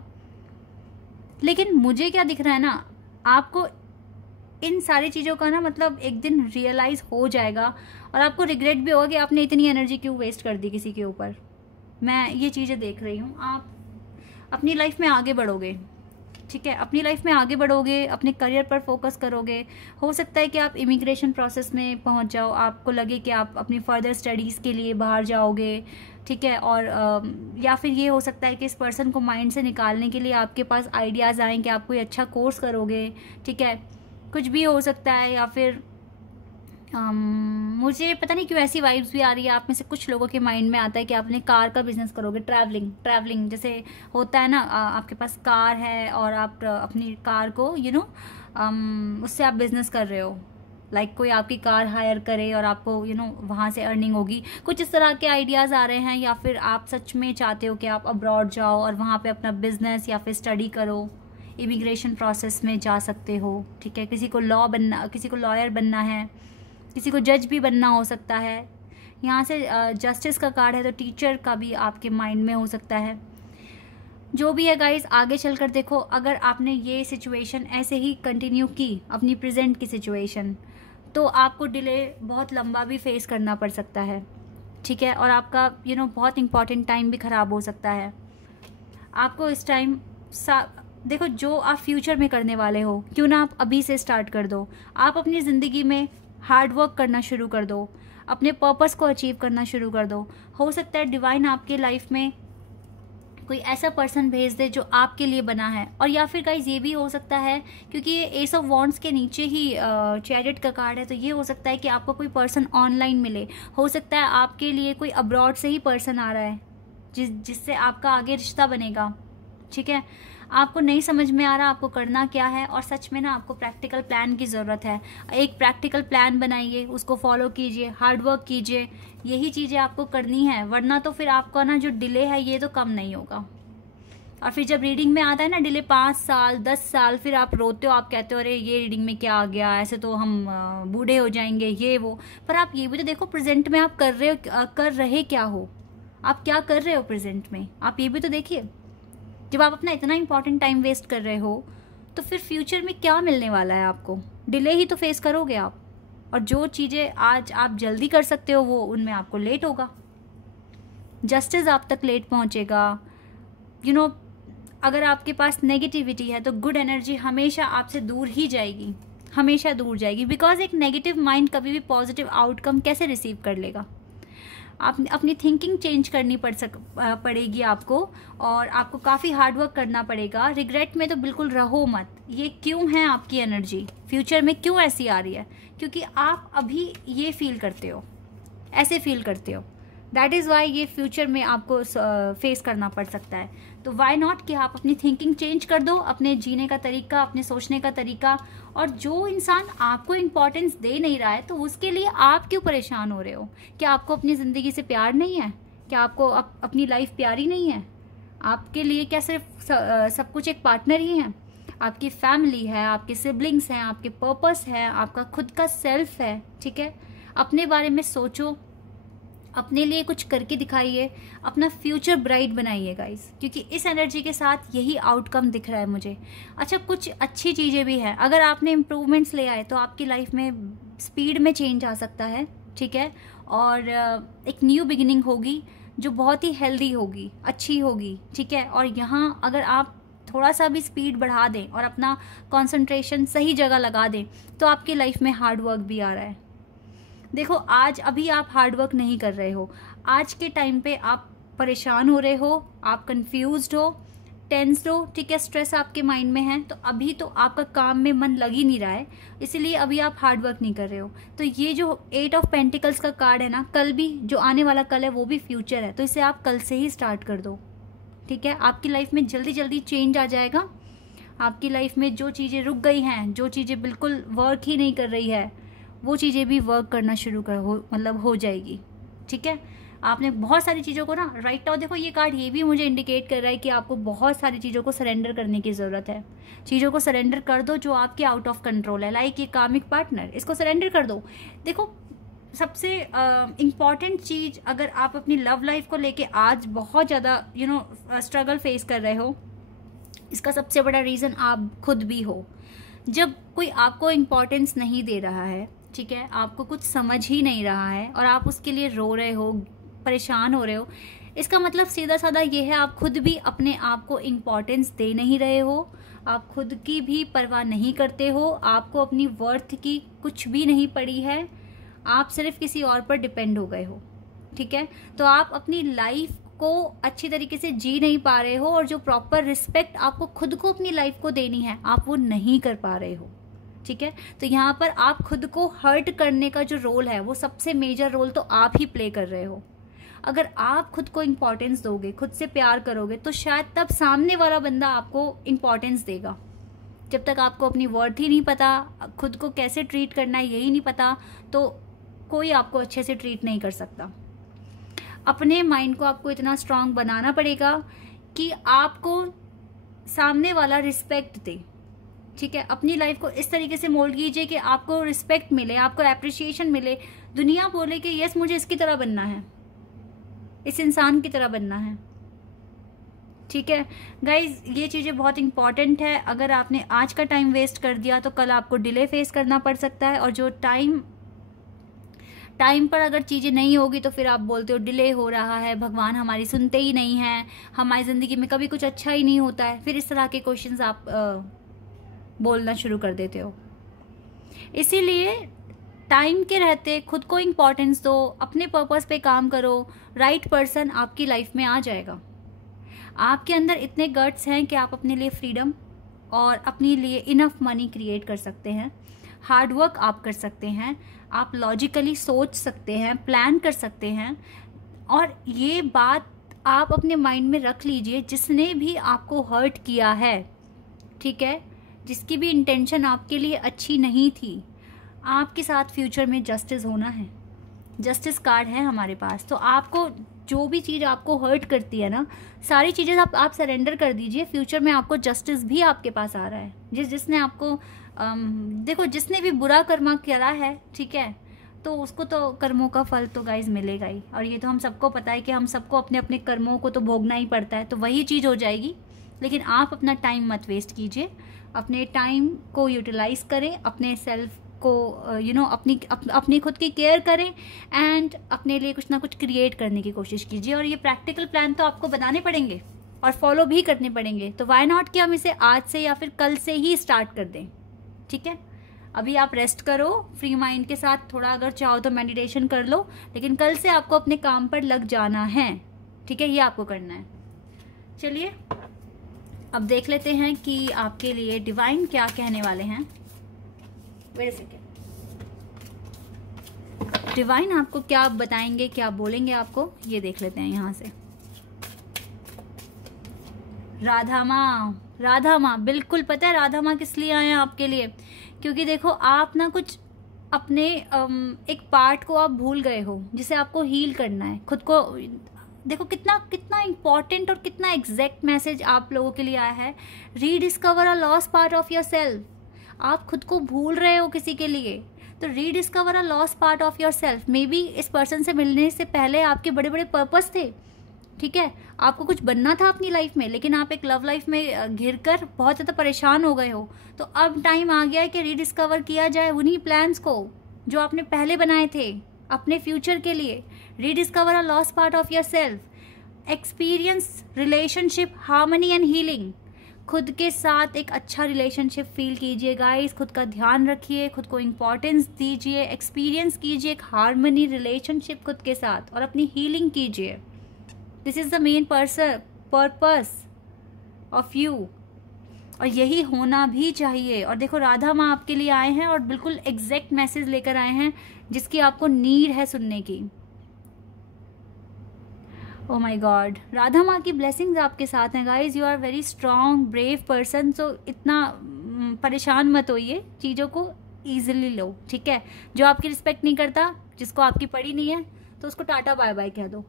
लेकिन मुझे क्या दिख रहा है ना, आपको इन सारी चीज़ों का ना मतलब एक दिन रियलाइज हो जाएगा और आपको रिग्रेट भी होगा कि आपने इतनी एनर्जी क्यों वेस्ट कर दी किसी के ऊपर। मैं ये चीज़ें देख रही हूँ। आप अपनी लाइफ में आगे बढ़ोगे, ठीक है, अपनी लाइफ में आगे बढ़ोगे, अपने करियर पर फोकस करोगे। हो सकता है कि आप इमिग्रेशन प्रोसेस में पहुंच जाओ, आपको लगे कि आप अपनी फर्दर स्टडीज़ के लिए बाहर जाओगे, ठीक है। और या फिर ये हो सकता है कि इस पर्सन को माइंड से निकालने के लिए आपके पास आइडियाज़ आएँ कि आप कोई अच्छा कोर्स करोगे, ठीक है, कुछ भी हो सकता है। या फिर मुझे पता नहीं क्यों ऐसी वाइब्स भी आ रही है, आप में से कुछ लोगों के माइंड में आता है कि आप अपने कार का बिजनेस करोगे, ट्रैवलिंग जैसे होता है ना, आपके पास कार है और आप अपनी कार को उससे आप बिजनेस कर रहे हो, लाइक कोई आपकी कार हायर करे और आपको वहाँ से अर्निंग होगी, कुछ इस तरह के आइडियाज़ आ रहे हैं। या फिर आप सच में चाहते हो कि आप अब्रॉड जाओ और वहाँ पे अपना बिजनेस या फिर स्टडी करो, इमिग्रेशन प्रोसेस में जा सकते हो, ठीक है। किसी को लॉयर बनना है, किसी को जज भी बनना हो सकता है। यहाँ से जस्टिस का कार्ड है तो टीचर का भी आपके माइंड में हो सकता है। जो भी है गाइस, आगे चलकर देखो, अगर आपने ये सिचुएशन ऐसे ही कंटिन्यू की अपनी प्रेजेंट की सिचुएशन, तो आपको डिले बहुत लंबा भी फेस करना पड़ सकता है, ठीक है। और आपका बहुत इंपॉर्टेंट टाइम भी ख़राब हो सकता है। आपको इस टाइम देखो जो आप फ्यूचर में करने वाले हो, क्यों ना आप अभी से स्टार्ट कर दो। आप अपनी ज़िंदगी में हार्ड वर्क करना शुरू कर दो, अपने पर्पस को अचीव करना शुरू कर दो। हो सकता है डिवाइन आपके लाइफ में कोई ऐसा पर्सन भेज दे जो आपके लिए बना है। और या फिर गाइज ये भी हो सकता है, क्योंकि ये एस ऑफ वॉन्ड्स के नीचे ही चैरियट का कार्ड है, तो ये हो सकता है कि आपको कोई पर्सन ऑनलाइन मिले। हो सकता है आपके लिए कोई अब्रॉड से ही पर्सन आ रहा है जिससे आपका आगे रिश्ता बनेगा। ठीक है, आपको नहीं समझ में आ रहा आपको करना क्या है, और सच में ना आपको प्रैक्टिकल प्लान की ज़रूरत है। एक प्रैक्टिकल प्लान बनाइए, उसको फॉलो कीजिए, हार्ड वर्क कीजिए, यही चीज़ें आपको करनी है। वरना तो फिर आपका ना जो डिले है ये तो कम नहीं होगा। और फिर जब रीडिंग में आता है ना डिले 5 साल 10 साल, फिर आप रोते हो, आप कहते हो अरे ये रीडिंग में क्या आ गया, ऐसे तो हम बूढ़े हो जाएंगे ये वो। पर आप ये भी तो देखो प्रेजेंट में आप कर रहे क्या हो, आप क्या कर रहे हो प्रेजेंट में, आप ये भी तो देखिए। जब आप अपना इतना इंपॉर्टेंट टाइम वेस्ट कर रहे हो तो फिर फ्यूचर में क्या मिलने वाला है आपको? डिले ही तो फेस करोगे आप। और जो चीज़ें आज आप जल्दी कर सकते हो वो उनमें आपको लेट होगा, जस्टिस आप तक लेट पहुंचेगा। अगर आपके पास नेगेटिविटी है तो गुड एनर्जी हमेशा आपसे दूर ही जाएगी, हमेशा दूर जाएगी। बिकॉज एक नेगेटिव माइंड कभी भी पॉजिटिव आउटकम कैसे रिसीव कर लेगा? आप अपनी थिंकिंग चेंज करनी पड़ेगी आपको, और आपको काफ़ी हार्ड वर्क करना पड़ेगा। रिग्रेट में तो बिल्कुल रहो मत। ये क्यों है आपकी एनर्जी फ्यूचर में क्यों ऐसी आ रही है? क्योंकि आप अभी ये फील करते हो, ऐसे फील करते हो। दैट इज़ वाई ये फ्यूचर में आपको फेस करना पड़ सकता है। तो वाई नॉट कि आप अपनी थिंकिंग चेंज कर दो, अपने जीने का तरीका, अपने सोचने का तरीका। और जो इंसान आपको इम्पोर्टेंस दे नहीं रहा है तो उसके लिए आप क्यों परेशान हो रहे हो? क्या आपको अपनी ज़िंदगी से प्यार नहीं है? क्या आपको अपनी लाइफ प्यारी नहीं है? आपके लिए क्या सिर्फ सब कुछ एक पार्टनर ही है? आपकी फैमिली है, आपके सिबलिंग्स हैं, आपके पर्पस है, आपका खुद का सेल्फ है। ठीक है, अपने बारे में सोचो, अपने लिए कुछ करके दिखाइए, अपना फ्यूचर ब्राइट बनाइए गाइस, क्योंकि इस एनर्जी के साथ यही आउटकम दिख रहा है मुझे। अच्छा, कुछ अच्छी चीज़ें भी हैं। अगर आपने इम्प्रूवमेंट्स ले आए तो आपकी लाइफ में स्पीड में चेंज आ सकता है। ठीक है, और एक न्यू बिगिनिंग होगी जो बहुत ही हेल्दी होगी, अच्छी होगी। ठीक है, और यहाँ अगर आप थोड़ा सा भी स्पीड बढ़ा दें और अपना कंसंट्रेशन सही जगह लगा दें तो आपकी लाइफ में हार्ड वर्क भी आ रहा है। देखो आज अभी आप हार्ड वर्क नहीं कर रहे हो, आज के टाइम पे आप परेशान हो रहे हो, आप कंफ्यूज्ड हो, टेंस्ड हो। ठीक है, स्ट्रेस आपके माइंड में है, तो अभी तो आपका काम में मन लग ही नहीं रहा है, इसीलिए अभी आप हार्ड वर्क नहीं कर रहे हो। तो ये जो 8 ऑफ पेंटिकल्स का कार्ड है ना, कल भी जो आने वाला कल है वो भी फ्यूचर है, तो इसे आप कल से ही स्टार्ट कर दो। ठीक है, आपकी लाइफ में जल्दी जल्दी चेंज आ जाएगा। आपकी लाइफ में जो चीज़ें रुक गई हैं, जो चीज़ें बिल्कुल वर्क ही नहीं कर रही है, वो चीज़ें भी वर्क करना शुरू हो जाएगी। ठीक है, आपने बहुत सारी चीज़ों को ना राइट डाउन। देखो ये कार्ड ये भी मुझे इंडिकेट कर रहा है कि आपको बहुत सारी चीज़ों को सरेंडर करने की ज़रूरत है। चीज़ों को सरेंडर कर दो जो आपके आउट ऑफ कंट्रोल है, लाइक ये कार्मिक पार्टनर, इसको सरेंडर कर दो। देखो सबसे इम्पॉर्टेंट चीज़, अगर आप अपनी लव लाइफ को लेके आज बहुत ज़्यादा स्ट्रगल फेस कर रहे हो, इसका सबसे बड़ा रीज़न आप खुद भी हो। जब कोई आपको इम्पोर्टेंस नहीं दे रहा है, ठीक है, आपको कुछ समझ ही नहीं रहा है और आप उसके लिए रो रहे हो, परेशान हो रहे हो, इसका मतलब सीधा साधा ये है आप खुद भी अपने आप को इम्पोर्टेंस दे नहीं रहे हो, आप खुद की भी परवाह नहीं करते हो, आपको अपनी वर्थ की कुछ भी नहीं पड़ी है, आप सिर्फ किसी और पर डिपेंड हो गए हो। ठीक है, तो आप अपनी लाइफ को अच्छी तरीके से जी नहीं पा रहे हो, और जो प्रॉपर रिस्पेक्ट आपको खुद को अपनी लाइफ को देनी है आप वो नहीं कर पा रहे हो। ठीक है, तो यहाँ पर आप खुद को हर्ट करने का जो रोल है वो सबसे मेजर रोल तो आप ही प्ले कर रहे हो। अगर आप खुद को इम्पोर्टेंस दोगे, खुद से प्यार करोगे, तो शायद तब सामने वाला बंदा आपको इम्पोर्टेंस देगा। जब तक आपको अपनी वर्थ ही नहीं पता, खुद को कैसे ट्रीट करना है यही नहीं पता, तो कोई आपको अच्छे से ट्रीट नहीं कर सकता। अपने माइंड को आपको इतना स्ट्रांग बनाना पड़ेगा कि आपको सामने वाला रिस्पेक्ट दे। ठीक है, अपनी लाइफ को इस तरीके से मोल्ड कीजिए कि आपको रिस्पेक्ट मिले, आपको एप्रिसिएशन मिले, दुनिया बोले कि यस मुझे इसकी तरह बनना है, इस इंसान की तरह बनना है। ठीक है गाइज, ये चीज़ें बहुत इंपॉर्टेंट है। अगर आपने आज का टाइम वेस्ट कर दिया तो कल आपको डिले फेस करना पड़ सकता है, और जो टाइम पर अगर चीज़ें नहीं होगी तो फिर आप बोलते हो डिले हो रहा है, भगवान हमारी सुनते ही नहीं हैं, हमारी ज़िंदगी में कभी कुछ अच्छा ही नहीं होता है। फिर इस तरह के क्वेश्चंस आप बोलना शुरू कर देते हो। इसीलिए टाइम के रहते खुद को इम्पोर्टेंस दो, अपने पर्पस पे काम करो, राइट पर्सन आपकी लाइफ में आ जाएगा। आपके अंदर इतने गट्स हैं कि आप अपने लिए फ्रीडम और अपने लिए इनफ मनी क्रिएट कर सकते हैं। हार्ड वर्क आप कर सकते हैं, आप लॉजिकली सोच सकते हैं, प्लान कर सकते हैं। और ये बात आप अपने माइंड में रख लीजिए, जिसने भी आपको हर्ट किया है, ठीक है, जिसकी भी इंटेंशन आपके लिए अच्छी नहीं थी, आपके साथ फ्यूचर में जस्टिस होना है। जस्टिस कार्ड है हमारे पास। तो आपको जो भी चीज़ आपको हर्ट करती है ना, सारी चीज़ें आप सरेंडर कर दीजिए। फ्यूचर में आपको जस्टिस भी आपके पास आ रहा है। जिसने आपको देखो, जिसने भी बुरा कर्मा करा है, ठीक है, तो उसको तो कर्मों का फल तो गाइज मिलेगा ही। और ये तो हम सबको पता है कि हम सबको अपने अपने कर्मों को तो भोगना ही पड़ता है, तो वही चीज़ हो जाएगी। लेकिन आप अपना टाइम मत वेस्ट कीजिए, अपने टाइम को यूटिलाइज करें, अपने सेल्फ को अपनी खुद की केयर करें एंड अपने लिए कुछ ना कुछ क्रिएट करने की कोशिश कीजिए। और ये प्रैक्टिकल प्लान तो आपको बनाने पड़ेंगे और फॉलो भी करने पड़ेंगे। तो व्हाई नॉट कि हम इसे आज से या फिर कल से ही स्टार्ट कर दें, ठीक है। अभी आप रेस्ट करो फ्री माइंड के साथ, थोड़ा अगर चाहो तो मेडिटेशन कर लो, लेकिन कल से आपको अपने काम पर लग जाना है, ठीक है, ये आपको करना है। चलिए अब देख लेते हैं कि आपके लिए डिवाइन क्या कहने वाले हैं। वेट अ सेकेंड, डिवाइन आपको क्या बताएंगे, क्या बोलेंगे आपको, ये देख लेते हैं यहाँ से। राधा माँ बिल्कुल पता है राधा माँ किस लिए आए हैं आपके लिए। क्योंकि देखो, आप ना कुछ अपने एक पार्ट को आप भूल गए हो, जिसे आपको हील करना है खुद को। देखो कितना कितना इंपॉर्टेंट और कितना एग्जैक्ट मैसेज आप लोगों के लिए आया है। Rediscover a lost part of your self. आप खुद को भूल रहे हो किसी के लिए, तो rediscover a lost part of your self. May be इस पर्सन से मिलने से पहले आपके बड़े बड़े पर्पस थे, ठीक है, आपको कुछ बनना था अपनी लाइफ में, लेकिन आप एक लव लाइफ में घिर कर बहुत ज़्यादा परेशान हो गए हो। तो अब टाइम आ गया है कि रीडिस्कवर किया जाए उन्हीं प्लान्स को जो आपने पहले बनाए थे अपने फ्यूचर के लिए। Rediscover a lost part of your self, experience relationship harmony and healing. खुद के साथ एक अच्छा रिलेशनशिप फील कीजिए गाइस, खुद का ध्यान रखिए, खुद को इम्पोर्टेंस दीजिए, एक्सपीरियंस कीजिए एक हार्मनी रिलेशनशिप खुद के साथ और अपनी हीलिंग कीजिए। This is the main purpose of you, और यही होना भी चाहिए। और देखो राधा माँ आपके लिए आए हैं और बिल्कुल एग्जैक्ट मैसेज लेकर आए हैं जिसकी आपको नीड है सुनने की। ओह माय गॉड, राधा माँ की ब्लेसिंग्स आपके साथ हैं guys. You are very strong brave person. So इतना परेशान मत होइए, चीज़ों को ईजिली लो, ठीक है। जो आपकी रिस्पेक्ट नहीं करता, जिसको आपकी पड़ी नहीं है, तो उसको टाटा बाय बाय कह दो।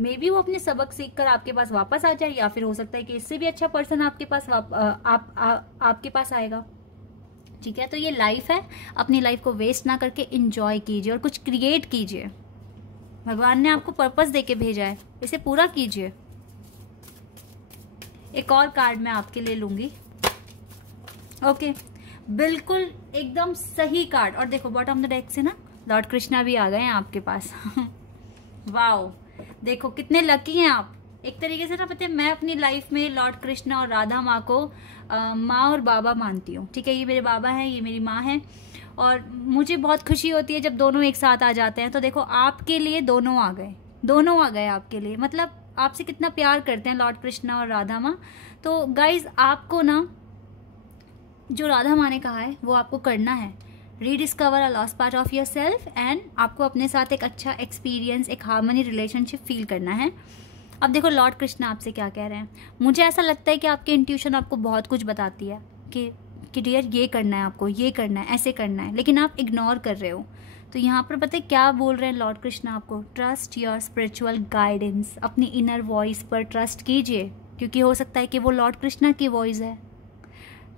मे बी वो अपने सबक सीखकर आपके पास वापस आ जाए, या फिर हो सकता है कि इससे भी अच्छा पर्सन आपके पास आपके पास आएगा, ठीक है। तो ये लाइफ है, अपनी लाइफ को वेस्ट ना करके एंजॉय कीजिए और कुछ क्रिएट कीजिए। भगवान ने आपको पर्पस देके भेजा है, इसे पूरा कीजिए। एक और कार्ड मैं आपके लिए लूंगी। ओके, बिल्कुल एकदम सही कार्ड। और देखो बॉटम ऑफ द डेक से ना लॉर्ड कृष्णा भी आ गए हैं आपके पास। वाओ, देखो कितने लकी हैं आप। एक तरीके से ना, पता है, मैं अपनी लाइफ में लॉर्ड कृष्णा और राधा माँ को माँ और बाबा मानती हूँ, ठीक है। ये मेरे बाबा हैं, ये मेरी माँ है, और मुझे बहुत खुशी होती है जब दोनों एक साथ आ जाते हैं। तो देखो आपके लिए दोनों आ गए आपके लिए। मतलब आपसे कितना प्यार करते हैं लॉर्ड कृष्णा और राधा माँ। तो गाइज आपको ना जो राधा माँ ने कहा है वो आपको करना है। Rediscover a lost part of your self and आपको अपने साथ एक अच्छा एक्सपीरियंस, एक हार्मनी रिलेशनशिप फील करना है। अब देखो लॉर्ड कृष्णा आपसे क्या कह रहे हैं। मुझे ऐसा लगता है कि आपकी इंट्यूशन आपको बहुत कुछ बताती है कि डियर ये करना है, आपको ये करना है, ऐसे करना है, लेकिन आप इग्नोर कर रहे हो। तो यहाँ पर पता है क्या बोल रहे हैं लॉर्ड कृष्णा आपको? Trust your spiritual guidance. अपनी इनर वॉइस पर ट्रस्ट कीजिए, क्योंकि हो सकता है कि वो लॉर्ड कृष्णा की वॉइस है।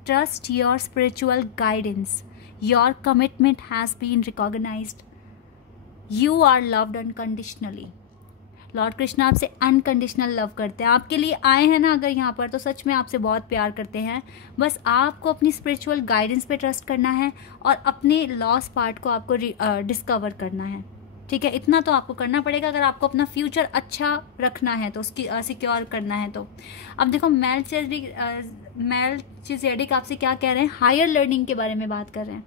Trust your spiritual guidance. Your commitment has been recognised. You are loved unconditionally. Lord Krishna आपसे अनकंडीशनल लव करते हैं। आपके लिए आए हैं ना अगर यहाँ पर, तो सच में आपसे बहुत प्यार करते हैं। बस आपको अपनी स्पिरिचुअल गाइडेंस पे ट्रस्ट करना है और अपने लॉस्ट पार्ट को आपको डिस्कवर करना है। ठीक है, इतना तो आपको करना पड़ेगा अगर आपको अपना फ्यूचर अच्छा रखना है तो, उसकी सिक्योर करना है तो। अब देखो मेलचिज़ेडेक आपसे क्या कह रहे हैं, हायर लर्निंग के बारे में बात कर रहे हैं।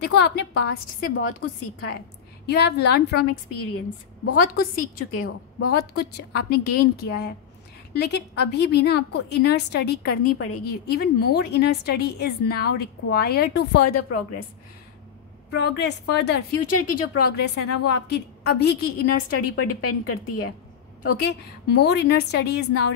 देखो आपने पास्ट से बहुत कुछ सीखा है, you have learn from experience, बहुत कुछ सीख चुके हो, बहुत कुछ आपने गेन किया है, लेकिन अभी भी ना आपको इनर स्टडी करनी पड़ेगी। Even more inner study is now required to further progress further. Future की जो प्रोग्रेस है ना वो आपकी अभी की इनर स्टडी पर डिपेंड करती है। Okay, more inner study is now